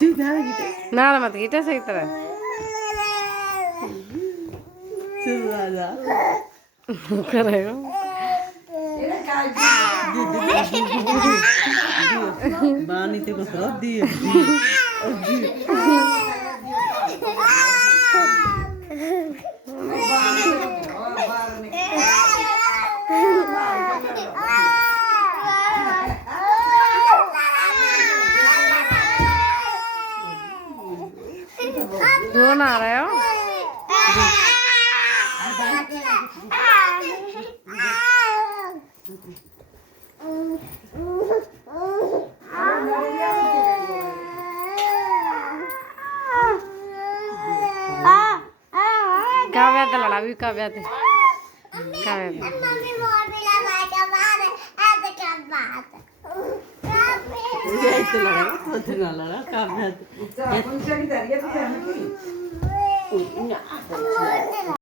नाला मत गिटा सही तरह करेगा बानी ते कुछ रख दिए रोना आ रहा है काव्या तो लड़ा भी काव्या थे लड़ा